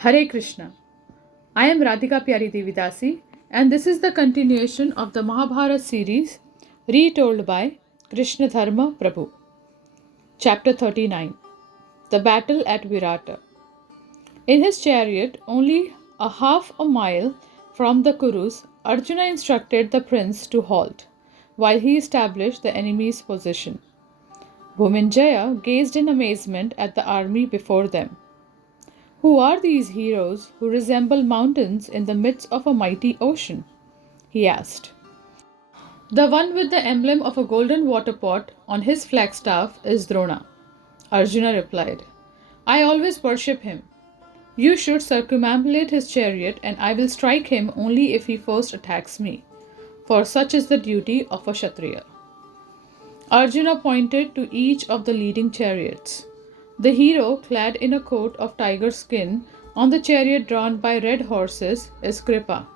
Hare Krishna. I am Radhika Piyari Devidasi, and this is the continuation of the Mahabharat series retold by Krishna Dharma Prabhu. Chapter 39. The Battle at Virata. In his chariot, only a half a mile from the Kurus, Arjuna instructed the prince to halt, while he established the enemy's position. Bhuminjaya gazed in amazement at the army before them. Who are these heroes who resemble mountains in the midst of a mighty ocean? He asked. The one with the emblem of a golden water pot on his flagstaff is Drona. Arjuna replied. I always worship him. You should circumambulate his chariot, and I will strike him only if he first attacks me, for such is the duty of a Kshatriya. Arjuna pointed to each of the leading chariots. The hero, clad in a coat of tiger skin, on the chariot drawn by red horses, is Kripa.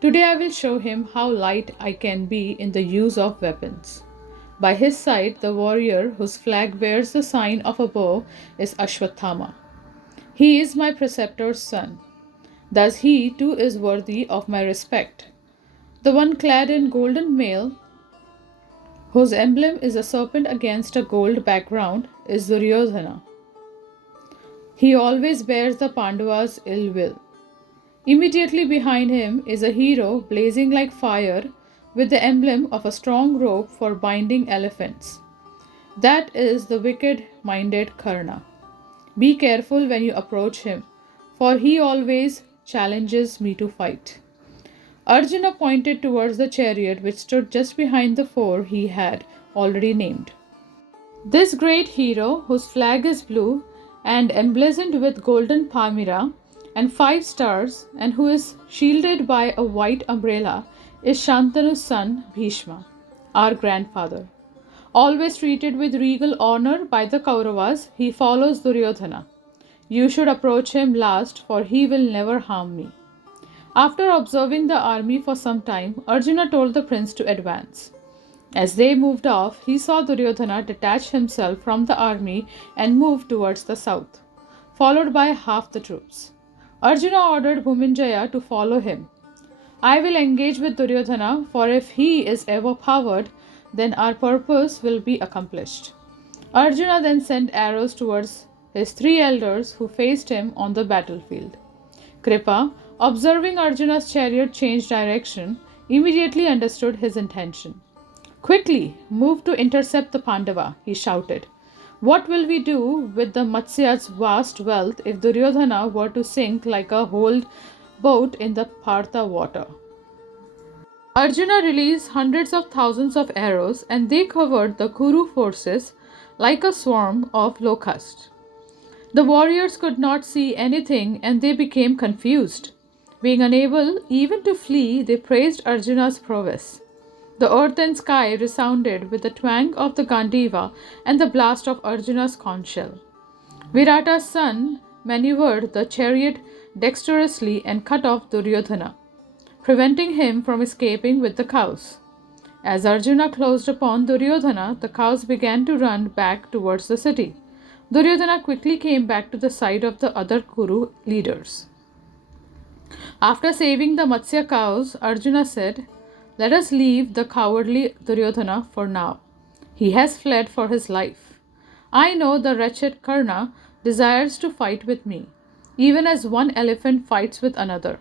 Today I will show him how light I can be in the use of weapons. By his side, the warrior whose flag bears the sign of a bow is Ashwathama. He is my preceptor's son. Thus he too is worthy of my respect. The one clad in golden mail, whose emblem is a serpent against a gold background, is Duryodhana. He always bears the Pandavas' ill will. Immediately behind him is a hero blazing like fire with the emblem of a strong rope for binding elephants. That is the wicked-minded Krsna. Be careful when you approach him, for he always challenges me to fight. Arjuna pointed towards the chariot which stood just behind the four he had already named. This great hero, whose flag is blue and emblazoned with golden palmyra and 5 stars, and who is shielded by a white umbrella, is Shantanu's son Bhishma, our grandfather. Always treated with regal honor by the Kauravas, he follows Duryodhana. You should approach him last, for he will never harm me. After observing the army for some time, Arjuna told the prince to advance. As they moved off, he saw Duryodhana detach himself from the army and move towards the south, followed by half the troops. Arjuna ordered Bhuminjaya to follow him. I will engage with Duryodhana, for if he is overpowered, then our purpose will be accomplished. Arjuna then sent arrows towards his 3 elders who faced him on the battlefield. Kripa, observing Arjuna's chariot change direction, immediately understood his intention. Quickly, move to intercept the Pandava, he shouted. What will we do with the Matsya's vast wealth if Duryodhana were to sink like a whole boat in the Partha water? Arjuna released hundreds of thousands of arrows, and they covered the Kuru forces like a swarm of locusts. The warriors could not see anything, and they became confused. Being unable even to flee, they praised Arjuna's prowess. The earth and sky resounded with the twang of the Gandiva and the blast of Arjuna's conch shell. Virata's son maneuvered the chariot dexterously and cut off Duryodhana, preventing him from escaping with the cows. As Arjuna closed upon Duryodhana, the cows began to run back towards the city. Duryodhana quickly came back to the side of the other Kuru leaders. After saving the Matsya cows, Arjuna said, Let us leave the cowardly Duryodhana for now. He has fled for his life. I know the wretched Krsna desires to fight with me, even as one elephant fights with another.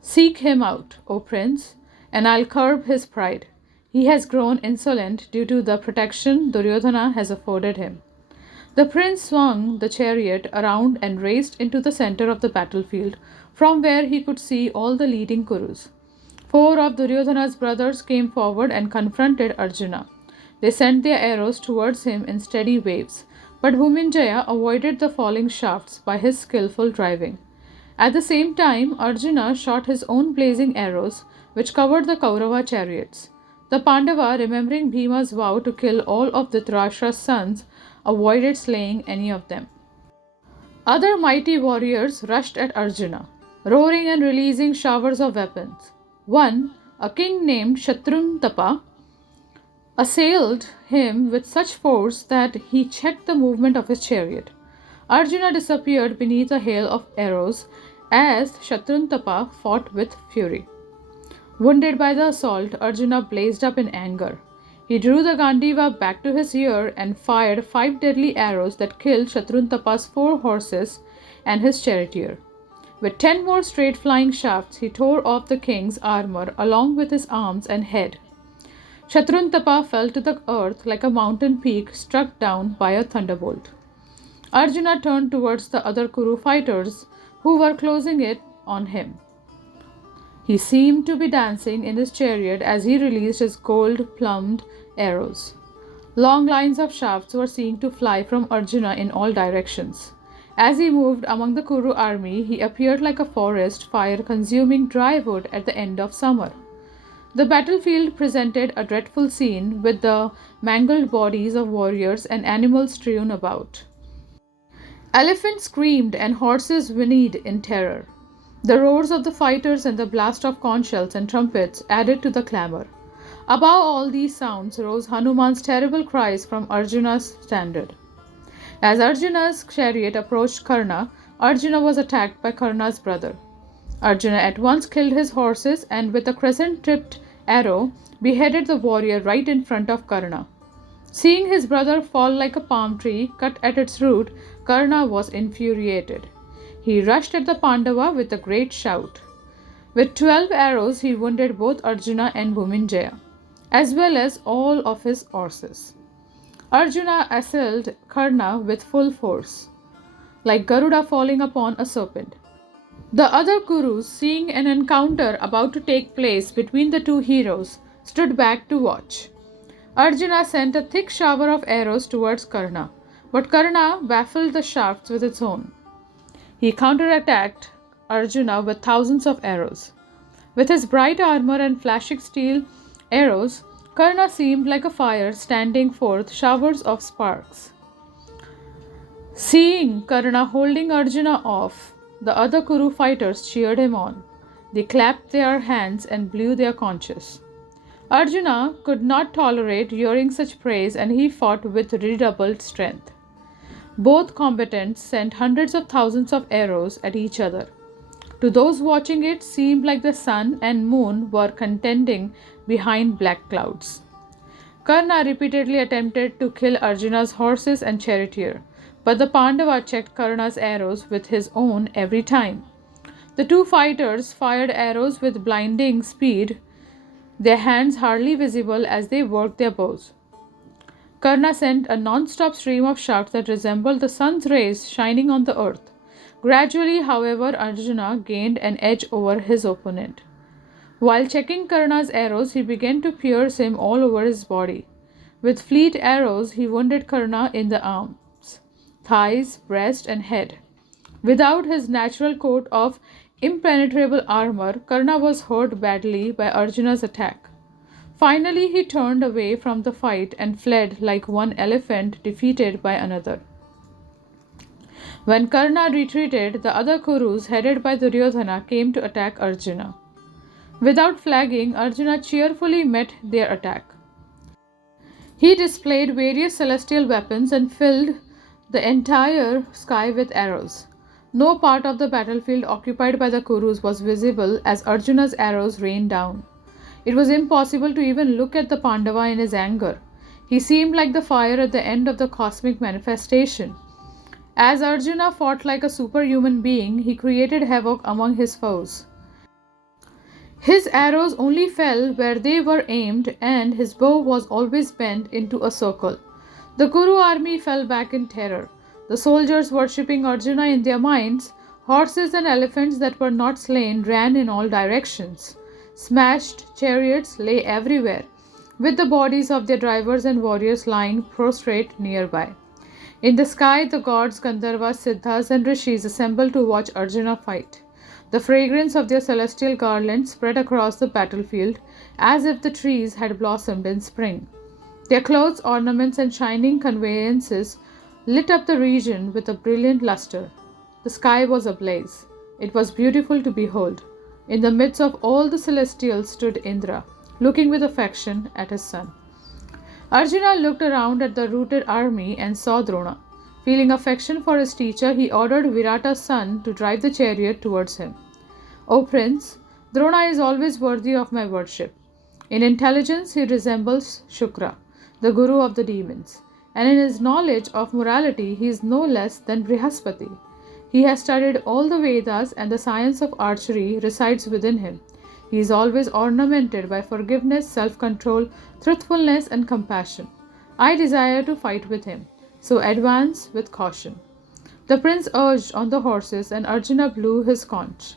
Seek him out, O prince, and I'll curb his pride. He has grown insolent due to the protection Duryodhana has afforded him. The prince swung the chariot around and raced into the center of the battlefield, from where he could see all the leading Kurus. 4 of Duryodhana's brothers came forward and confronted Arjuna. They sent their arrows towards him in steady waves, but Bhuminjaya avoided the falling shafts by his skillful driving. At the same time, Arjuna shot his own blazing arrows, which covered the Kaurava chariots. The Pandava, remembering Bhima's vow to kill all of Dhritarashtra's sons, avoided slaying any of them. Other mighty warriors rushed at Arjuna, roaring and releasing showers of weapons. One, a king named Shatruntapa, assailed him with such force that he checked the movement of his chariot. Arjuna disappeared beneath a hail of arrows as Shatruntapa fought with fury. Wounded by the assault, Arjuna blazed up in anger. He drew the Gandiva back to his ear and fired 5 deadly arrows that killed Shatruntapa's 4 horses and his charioteer. With 10 more straight flying shafts, he tore off the king's armor along with his arms and head. Shatruntapa fell to the earth like a mountain peak struck down by a thunderbolt. Arjuna turned towards the other Kuru fighters who were closing in on him. He seemed to be dancing in his chariot as he released his gold-plumed arrows. Long lines of shafts were seen to fly from Arjuna in all directions. As he moved among the Kuru army, he appeared like a forest fire consuming dry wood at the end of summer. The battlefield presented a dreadful scene with the mangled bodies of warriors and animals strewn about. Elephants screamed and horses whinnied in terror. The roars of the fighters and the blast of conch shells and trumpets added to the clamor. Above all these sounds rose Hanuman's terrible cries from Arjuna's standard. As Arjuna's chariot approached Karna, Arjuna was attacked by Karna's brother. Arjuna at once killed his horses and with a crescent-tipped arrow beheaded the warrior right in front of Karna. Seeing his brother fall like a palm tree cut at its root, Karna was infuriated. He rushed at the Pandava with a great shout. With 12 arrows he wounded both Arjuna and Bhuminjaya, as well as all of his horses. Arjuna assailed Karna with full force, like Garuda falling upon a serpent. The other Kurus, seeing an encounter about to take place between the two heroes, stood back to watch. Arjuna sent a thick shower of arrows towards Karna, but Karna baffled the shafts with its own. He counterattacked Arjuna with thousands of arrows. With his bright armor and flashing steel arrows, Karna seemed like a fire standing forth showers of sparks. Seeing Karna holding Arjuna off, the other Kuru fighters cheered him on. They clapped their hands and blew their conches. Arjuna could not tolerate hearing such praise and he fought with redoubled strength. Both combatants sent hundreds of thousands of arrows at each other. To those watching it seemed like the sun and moon were contending behind black clouds. Karna repeatedly attempted to kill Arjuna's horses and charioteer, but the Pandava checked Karna's arrows with his own every time. The two fighters fired arrows with blinding speed, their hands hardly visible as they worked their bows. Karna sent a non-stop stream of shafts that resembled the sun's rays shining on the earth. Gradually, however, Arjuna gained an edge over his opponent. While checking Karna's arrows, he began to pierce him all over his body. With fleet arrows, he wounded Karna in the arms, thighs, breast, and head. Without his natural coat of impenetrable armor, Karna was hurt badly by Arjuna's attack. Finally, he turned away from the fight and fled like one elephant defeated by another. When Karna retreated, the other Kurus, headed by Duryodhana, came to attack Arjuna. Without flagging, Arjuna cheerfully met their attack. He displayed various celestial weapons and filled the entire sky with arrows. No part of the battlefield occupied by the Kurus was visible as Arjuna's arrows rained down. It was impossible to even look at the Pandava in his anger. He seemed like the fire at the end of the cosmic manifestation. As Arjuna fought like a superhuman being, he created havoc among his foes. His arrows only fell where they were aimed, and his bow was always bent into a circle. The Kuru army fell back in terror. The soldiers worshipping Arjuna in their minds, horses and elephants that were not slain ran in all directions. Smashed chariots lay everywhere, with the bodies of their drivers and warriors lying prostrate nearby. In the sky, the gods, Gandharvas, Siddhas, and Rishis assembled to watch Arjuna fight. The fragrance of their celestial garlands spread across the battlefield as if the trees had blossomed in spring. Their clothes, ornaments, and shining conveyances lit up the region with a brilliant luster. The sky was ablaze. It was beautiful to behold. In the midst of all the celestials stood Indra, looking with affection at his son. Arjuna looked around at the routed army and saw Drona. Feeling affection for his teacher, he ordered Virata's son to drive the chariot towards him. O Prince, Drona is always worthy of my worship. In intelligence, he resembles Shukra, the guru of the demons, and in his knowledge of morality, he is no less than Brihaspati. He has studied all the Vedas, and the science of archery resides within him. He is always ornamented by forgiveness, self control, truthfulness, and compassion. I desire to fight with him, so advance with caution. The prince urged on the horses, and Arjuna blew his conch.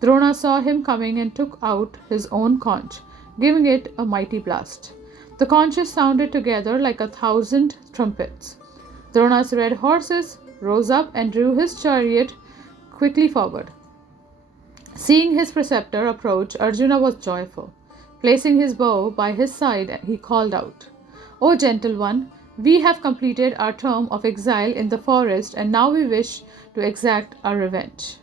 Drona saw him coming and took out his own conch, giving it a mighty blast. The conches sounded together like 1,000 trumpets. Drona's red horses rose up and drew his chariot quickly forward. Seeing his preceptor approach, Arjuna was joyful. Placing his bow by his side, he called out, O gentle one, we have completed our term of exile in the forest, and now we wish to exact our revenge.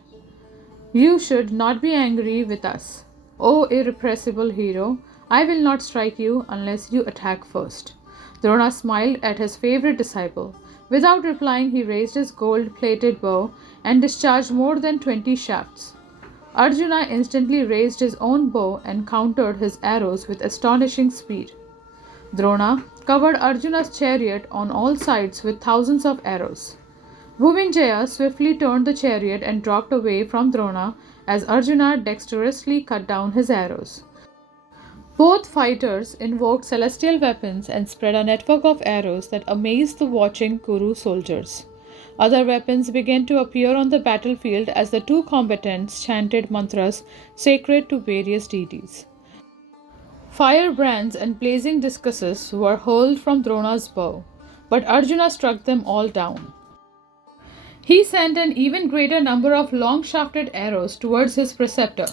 You should not be angry with us. O irrepressible hero, I will not strike you unless you attack first. Drona smiled at his favorite disciple. Without replying, he raised his gold-plated bow and discharged more than 20 shafts. Arjuna instantly raised his own bow and countered his arrows with astonishing speed. Drona covered Arjuna's chariot on all sides with thousands of arrows. Bhuminjaya swiftly turned the chariot and dropped away from Drona as Arjuna dexterously cut down his arrows. Both fighters invoked celestial weapons and spread a network of arrows that amazed the watching Kuru soldiers. Other weapons began to appear on the battlefield as the two combatants chanted mantras sacred to various deities. Firebrands and blazing discuses were hurled from Drona's bow, but Arjuna struck them all down. He sent an even greater number of long-shafted arrows towards his preceptor.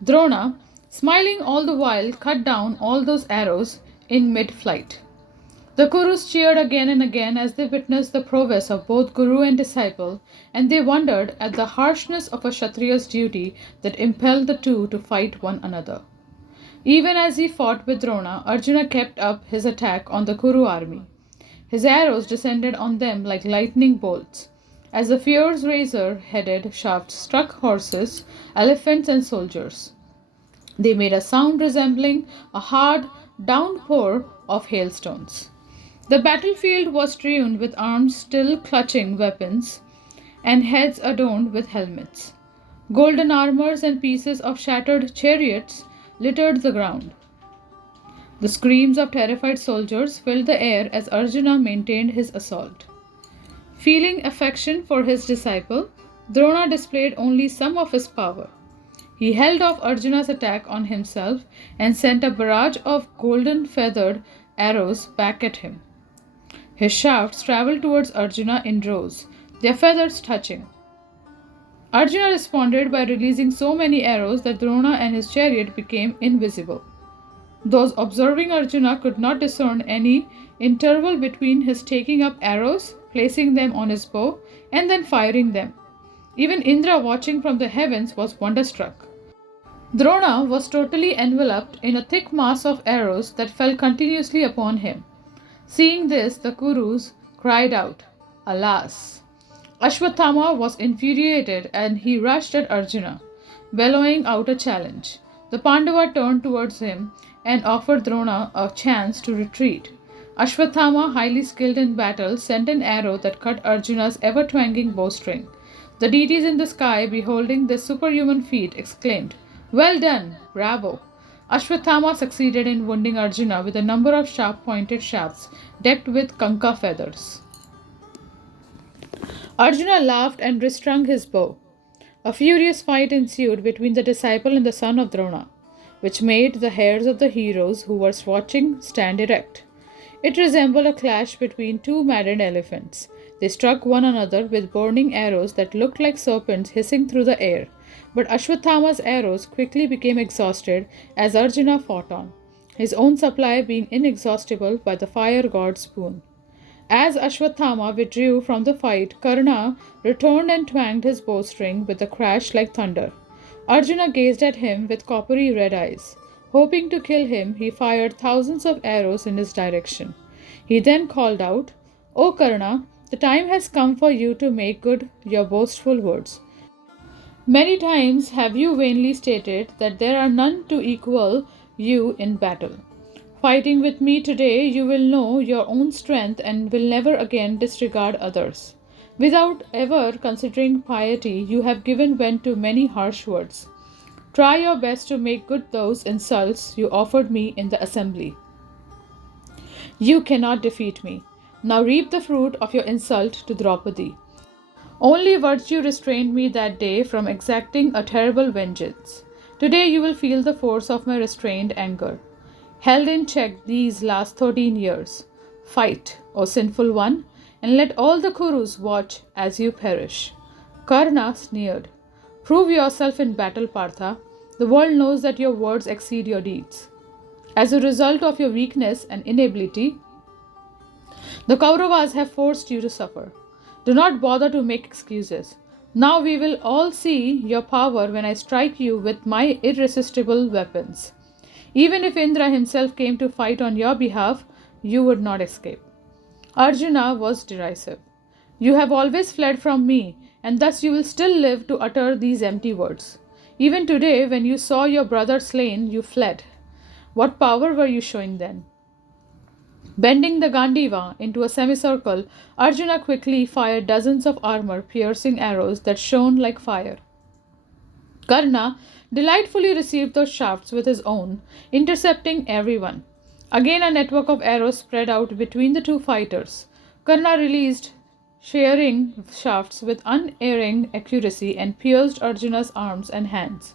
Drona, smiling all the while, cut down all those arrows in mid-flight. The Kurus cheered again and again as they witnessed the prowess of both guru and disciple, and they wondered at the harshness of a Kshatriya's duty that impelled the two to fight one another. Even as he fought with Drona, Arjuna kept up his attack on the Kuru army. His arrows descended on them like lightning bolts, as the fierce razor-headed shafts struck horses, elephants, and soldiers. They made a sound resembling a hard downpour of hailstones. The battlefield was strewn with arms still clutching weapons, and heads adorned with helmets. Golden armors and pieces of shattered chariots littered the ground. The screams of terrified soldiers filled the air as Arjuna maintained his assault. Feeling affection for his disciple, Drona displayed only some of his power. He held off Arjuna's attack on himself and sent a barrage of golden feathered arrows back at him. His shafts traveled towards Arjuna in rows, their feathers touching. Arjuna responded by releasing so many arrows that Drona and his chariot became invisible. Those observing Arjuna could not discern any interval between his taking up arrows, placing them on his bow, and then firing them. Even Indra, watching from the heavens, was wonderstruck. Drona was totally enveloped in a thick mass of arrows that fell continuously upon him. Seeing this, the Kurus cried out, Alas! Ashwatthama was infuriated and he rushed at Arjuna, bellowing out a challenge. The Pandava turned towards him and offered Drona a chance to retreat. Ashwatthama, highly skilled in battle, sent an arrow that cut Arjuna's ever-twanging bowstring. The deities in the sky, beholding this superhuman feat, exclaimed, Well done! Bravo! Ashwatthama succeeded in wounding Arjuna with a number of sharp-pointed shafts decked with kanka feathers. Arjuna laughed and restrung his bow. A furious fight ensued between the disciple and the son of Drona, which made the hairs of the heroes who were watching stand erect. It resembled a clash between two maddened elephants. They struck one another with burning arrows that looked like serpents hissing through the air. But Ashwatthama's arrows quickly became exhausted as Arjuna fought on, his own supply being inexhaustible by the fire god's boon. As Ashwatthama withdrew from the fight, Krsna returned and twanged his bowstring with a crash like thunder. Arjuna gazed at him with coppery red eyes. Hoping to kill him, he fired thousands of arrows in his direction. He then called out, O Krsna, the time has come for you to make good your boastful words. Many times have you vainly stated that there are none to equal you in battle. Fighting with me today, you will know your own strength and will never again disregard others. Without ever considering piety, you have given vent to many harsh words. Try your best to make good those insults you offered me in the assembly. You cannot defeat me. Now reap the fruit of your insult to Draupadi. Only virtue restrained me that day from exacting a terrible vengeance. Today you will feel the force of my restrained anger. Held in check these last 13 years. Fight, O sinful one, and let all the Kurus watch as you perish. Karna sneered. Prove yourself in battle, Partha. The world knows that your words exceed your deeds. As a result of your weakness and inability, the Kauravas have forced you to suffer. Do not bother to make excuses. Now we will all see your power when I strike you with my irresistible weapons. Even if Indra himself came to fight on your behalf, you would not escape. Arjuna was derisive. You have always fled from me, and thus you will still live to utter these empty words. Even today, when you saw your brother slain, you fled. What power were you showing then? Bending the Gandiva into a semicircle, Arjuna quickly fired dozens of armor-piercing arrows that shone like fire. Karna delightfully received those shafts with his own, intercepting everyone. Again a network of arrows spread out between the two fighters. Karna released shearing shafts with unerring accuracy and pierced Arjuna's arms and hands.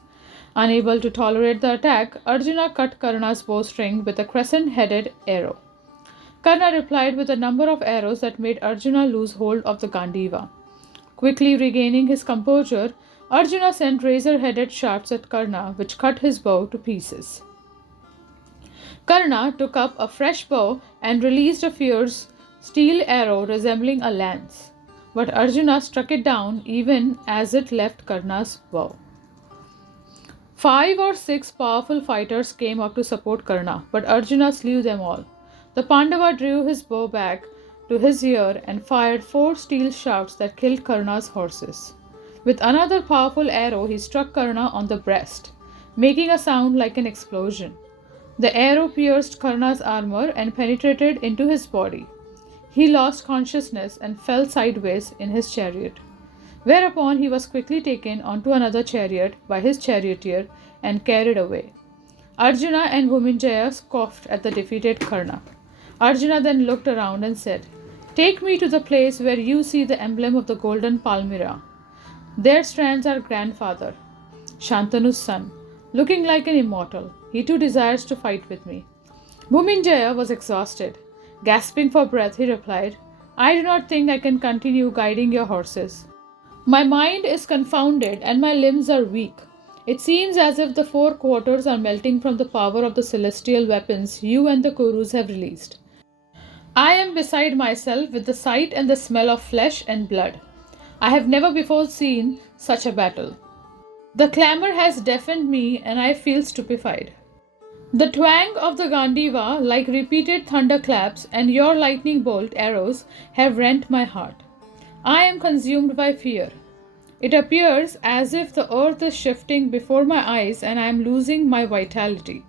Unable to tolerate the attack, Arjuna cut Karna's bowstring with a crescent-headed arrow. Karna replied with a number of arrows that made Arjuna lose hold of the Gandiva. Quickly regaining his composure, Arjuna sent razor-headed shafts at Karna, which cut his bow to pieces. Karna took up a fresh bow and released a fierce steel arrow resembling a lance. But Arjuna struck it down even as it left Karna's bow. 5 or 6 powerful fighters came up to support Karna, but Arjuna slew them all. The Pandava drew his bow back to his ear and fired 4 steel shafts that killed Karna's horses. With another powerful arrow, he struck Karna on the breast, making a sound like an explosion. The arrow pierced Karna's armor and penetrated into his body. He lost consciousness and fell sideways in his chariot, whereupon he was quickly taken onto another chariot by his charioteer and carried away. Arjuna and Bhuminjaya scoffed at the defeated Karna. Arjuna then looked around and said, "Take me to the place where you see the emblem of the golden palmyra. There stands our grandfather, Shantanu's son, looking like an immortal. He too desires to fight with me." Bhuminjaya was exhausted. Gasping for breath, he replied, "I do not think I can continue guiding your horses. My mind is confounded and my limbs are weak. It seems as if the 4 quarters are melting from the power of the celestial weapons you and the Kurus have released. I am beside myself with the sight and the smell of flesh and blood. I have never before seen such a battle. The clamor has deafened me and I feel stupefied. The twang of the Gandiva, like repeated thunderclaps, and your lightning bolt arrows have rent my heart. I am consumed by fear. It appears as if the earth is shifting before my eyes and I am losing my vitality."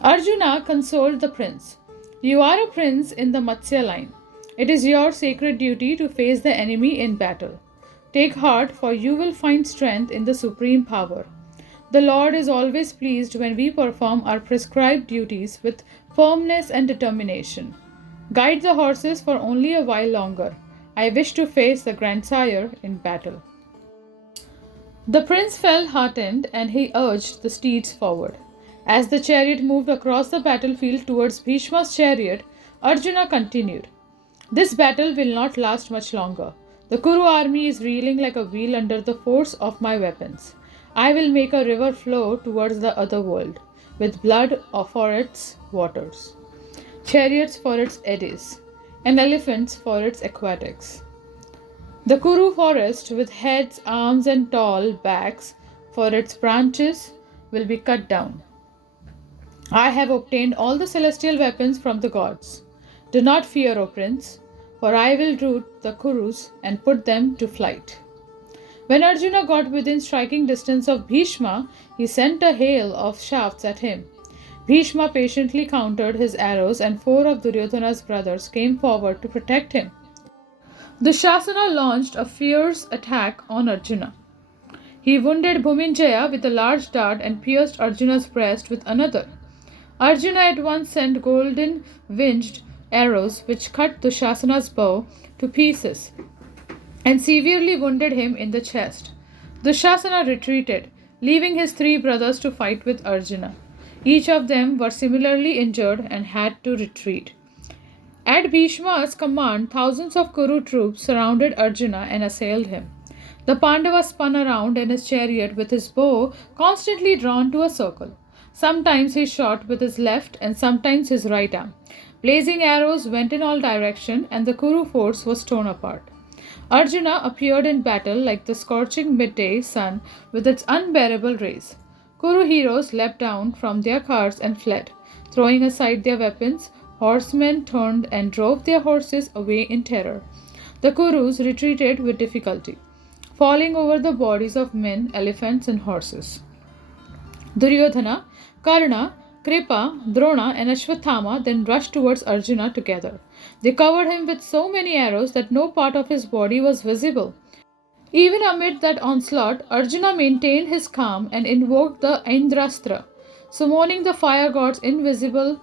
Arjuna consoled the prince. "You are a prince in the Matsya line. It is your sacred duty to face the enemy in battle. Take heart, for you will find strength in the supreme power. The Lord is always pleased when we perform our prescribed duties with firmness and determination. Guide the horses for only a while longer. I wish to face the grandsire in battle." The prince felt heartened and he urged the steeds forward. As the chariot moved across the battlefield towards Bhishma's chariot, Arjuna continued, "This battle will not last much longer. The Kuru army is reeling like a wheel under the force of my weapons. I will make a river flow towards the other world, with blood for its waters, chariots for its eddies, and elephants for its aquatics. The Kuru forest, with heads, arms, and tall backs for its branches, will be cut down. I have obtained all the celestial weapons from the gods. Do not fear, O prince. for I will rout the Kurus and put them to flight." When Arjuna got within striking distance of Bhishma, he sent a hail of shafts at him. Bhishma patiently countered his arrows, and 4 of Duryodhana's brothers came forward to protect him. Dushasana launched a fierce attack on Arjuna. He wounded Bhuminjaya with a large dart and pierced Arjuna's breast with another. Arjuna at once sent golden winged arrows which cut Dushasana's bow to pieces and severely wounded him in the chest. Dushasana retreated, leaving his 3 brothers to fight with Arjuna. Each of them were similarly injured and had to retreat. At Bhishma's command, thousands of Kuru troops surrounded Arjuna and assailed him. The Pandava spun around in his chariot with his bow constantly drawn to a circle. Sometimes he shot with his left and sometimes his right arm. Blazing arrows went in all directions and the Kuru force was torn apart. Arjuna appeared in battle like the scorching midday sun with its unbearable rays. Kuru heroes leapt down from their cars and fled. Throwing aside their weapons, horsemen turned and drove their horses away in terror. The Kurus retreated with difficulty, falling over the bodies of men, elephants, and horses. Duryodhana, Karna, Kripa, Drona, and Ashwathama then rushed towards Arjuna together. They covered him with so many arrows that no part of his body was visible. Even amid that onslaught, Arjuna maintained his calm and invoked the Indrastra, summoning the fire god's invisible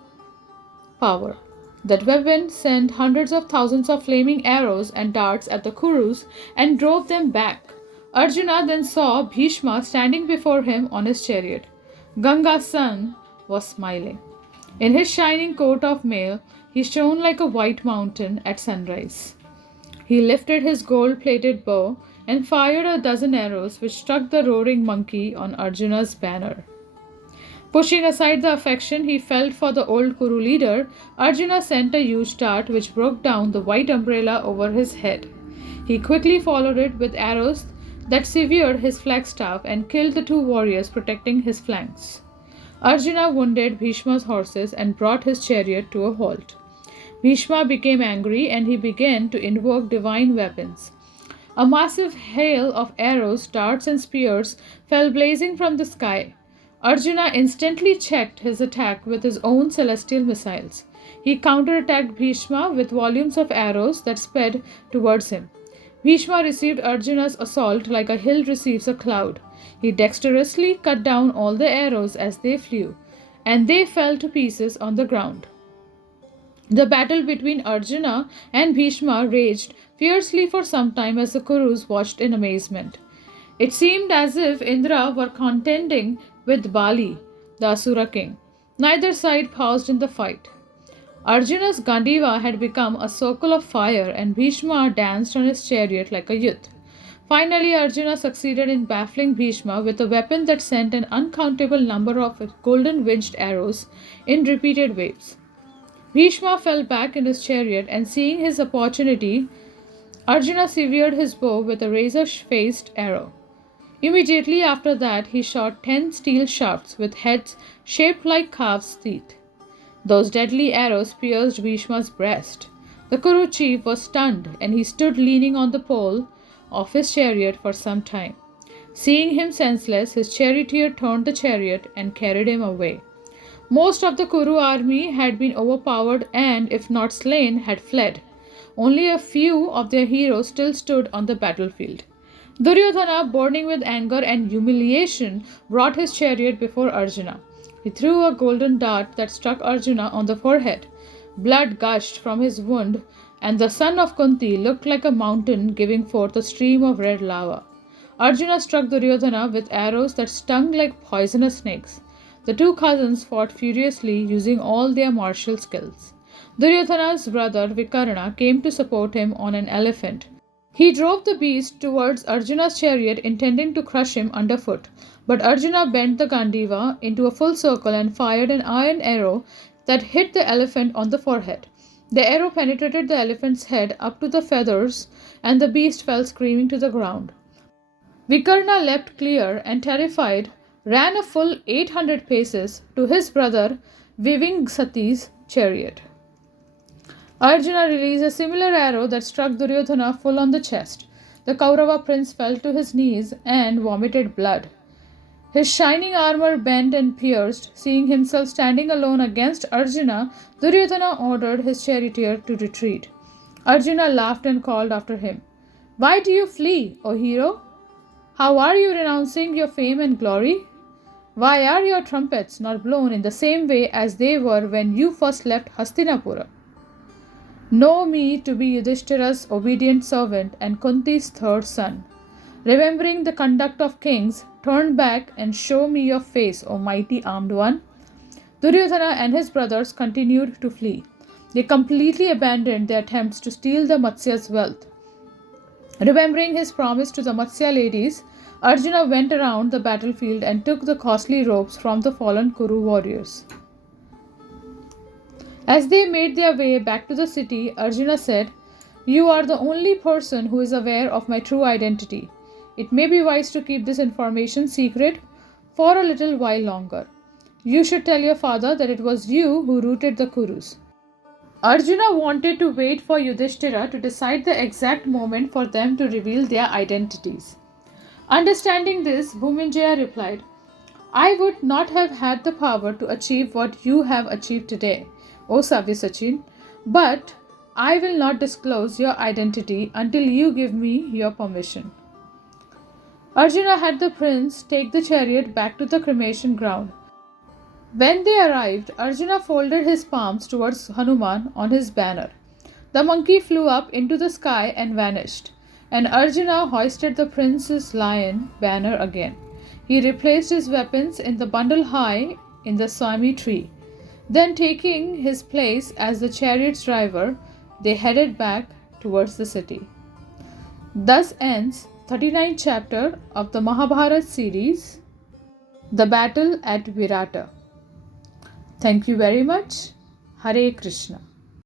power. That weapon sent hundreds of thousands of flaming arrows and darts at the Kurus and drove them back. Arjuna then saw Bhishma standing before him on his chariot. Ganga's son was smiling. In his shining coat of mail, he shone like a white mountain at sunrise. He lifted his gold-plated bow and fired a dozen arrows which struck the roaring monkey on Arjuna's banner. Pushing aside the affection he felt for the old Kuru leader, Arjuna sent a huge dart which broke down the white umbrella over his head. He quickly followed it with arrows that severed his flagstaff and killed the 2 warriors protecting his flanks. Arjuna wounded Bhishma's horses and brought his chariot to a halt. Bhishma became angry and he began to invoke divine weapons. A massive hail of arrows, darts, and spears fell blazing from the sky. Arjuna instantly checked his attack with his own celestial missiles. He counterattacked Bhishma with volumes of arrows that sped towards him. Bhishma received Arjuna's assault like a hill receives a cloud. He dexterously cut down all the arrows as they flew, and they fell to pieces on the ground. The battle between Arjuna and Bhishma raged fiercely for some time as the Kurus watched in amazement. It seemed as if Indra were contending with Bali, the Asura king. Neither side paused in the fight. Arjuna's Gandiva had become a circle of fire and Bhishma danced on his chariot like a youth. Finally, Arjuna succeeded in baffling Bhishma with a weapon that sent an uncountable number of golden winged arrows in repeated waves. Bhishma fell back in his chariot and seeing his opportunity, Arjuna severed his bow with a razor-faced arrow. Immediately after that, he shot 10 steel shafts with heads shaped like calves' teeth. Those deadly arrows pierced Bhishma's breast. The Kuru chief was stunned and he stood leaning on the pole of his chariot for some time. Seeing him senseless, his charioteer turned the chariot and carried him away. Most of the Kuru army had been overpowered and, if not slain, had fled. Only a few of their heroes still stood on the battlefield. Duryodhana, burning with anger and humiliation, brought his chariot before Arjuna. He threw a golden dart that struck Arjuna on the forehead. Blood gushed from his wound, and the son of Kunti looked like a mountain giving forth a stream of red lava. Arjuna struck Duryodhana with arrows that stung like poisonous snakes. The 2 cousins fought furiously, using all their martial skills. Duryodhana's brother Vikarna came to support him on an elephant. He drove the beast towards Arjuna's chariot, intending to crush him underfoot. But Arjuna bent the Gandiva into a full circle and fired an iron arrow that hit the elephant on the forehead. The arrow penetrated the elephant's head up to the feathers, and the beast fell screaming to the ground. Vikarna leapt clear and, terrified, ran a full 800 paces to his brother Vivingsati's chariot. Arjuna released a similar arrow that struck Duryodhana full on the chest. The Kaurava prince fell to his knees and vomited blood. His shining armor bent and pierced. Seeing himself standing alone against Arjuna, Duryodhana ordered his charioteer to retreat. Arjuna laughed and called after him, "Why do you flee, O hero? How are you renouncing your fame and glory? Why are your trumpets not blown in the same way as they were when you first left Hastinapura? Know me to be Yudhishthira's obedient servant and Kunti's third son. Remembering the conduct of kings, turn back and show me your face, O mighty armed one." Duryodhana and his brothers continued to flee. They completely abandoned their attempts to steal the Matsya's wealth. Remembering his promise to the Matsya ladies, Arjuna went around the battlefield and took the costly robes from the fallen Kuru warriors. As they made their way back to the city, Arjuna said, "You are the only person who is aware of my true identity. It may be wise to keep this information secret for a little while longer. You should tell your father that it was you who routed the Kurus." Arjuna wanted to wait for Yudhishthira to decide the exact moment for them to reveal their identities. Understanding this, Bhuminjaya replied, "I would not have had the power to achieve what you have achieved today, O Savyasachin, but I will not disclose your identity until you give me your permission." Arjuna had the prince take the chariot back to the cremation ground. When they arrived, Arjuna folded his palms towards Hanuman on his banner. The monkey flew up into the sky and vanished, and Arjuna hoisted the prince's lion banner again. He replaced his weapons in the bundle high in the Swami tree. Then, taking his place as the chariot's driver, they headed back towards the city. Thus ends 39th chapter of the Mahabharat series, The Battle at Virata. Thank you very much. Hare Krishna.